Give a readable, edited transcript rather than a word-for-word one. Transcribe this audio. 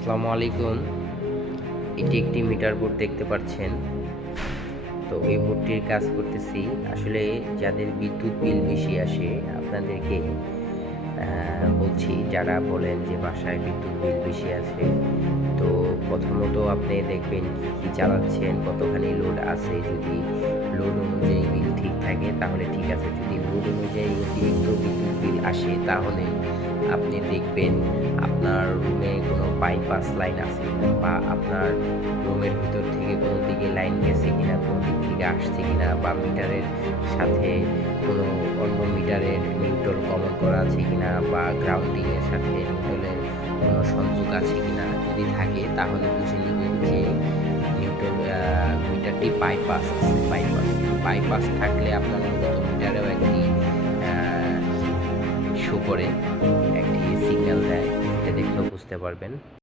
আসসালামু আলাইকুম। এটি একটি মিটার বোর্ড দেখতে পাচ্ছেন। তো এই বোর্ডটির কাজ করতেছি। আসলে যাদের বিদ্যুৎ বিল বেশি আসে আপনাদেরকে বলছি, যারা বলেন যে বাসায় বিদ্যুৎ বিল বেশি আসে, তো প্রথমত আপনি দেখবেন কি চালাচ্ছেন, কতখানি লোড আছে। যদি লোড অনুযায়ী বিল ঠিক থাকে তাহলে ঠিক আছে। যদি লোড অনুযায়ী অতিরিক্ত বিদ্যুৎ বিল আসে তাহলে আপনি দেখবেন আপনার রুমে কোনো বাইপাস লাইন আছে কিনা, বা আপনার রুমের ভিতর থেকে কোনো দিকে লাইন গেছে কিনা, কোনো দিক থেকে আসছে কিনা, বা মিটারের সাথে কোনো অন্য মিটারের নিউট্রাল কমন করা আছে কিনা, বা গ্রাউন্ডিংয়ের সাথে নিউট্রালের কোনো সংযোগ আছে কিনা। যদি থাকে তাহলে বুঝে নেবেন যে নিউট্রাল মিটারটি বাইপাস আছে। বাইপাস থাকলে আপনার মূলত মিটারেও একটি শো করে, একটি সিগন্যাল দেয়। এটা দেখলেও বুঝতে পারবেন।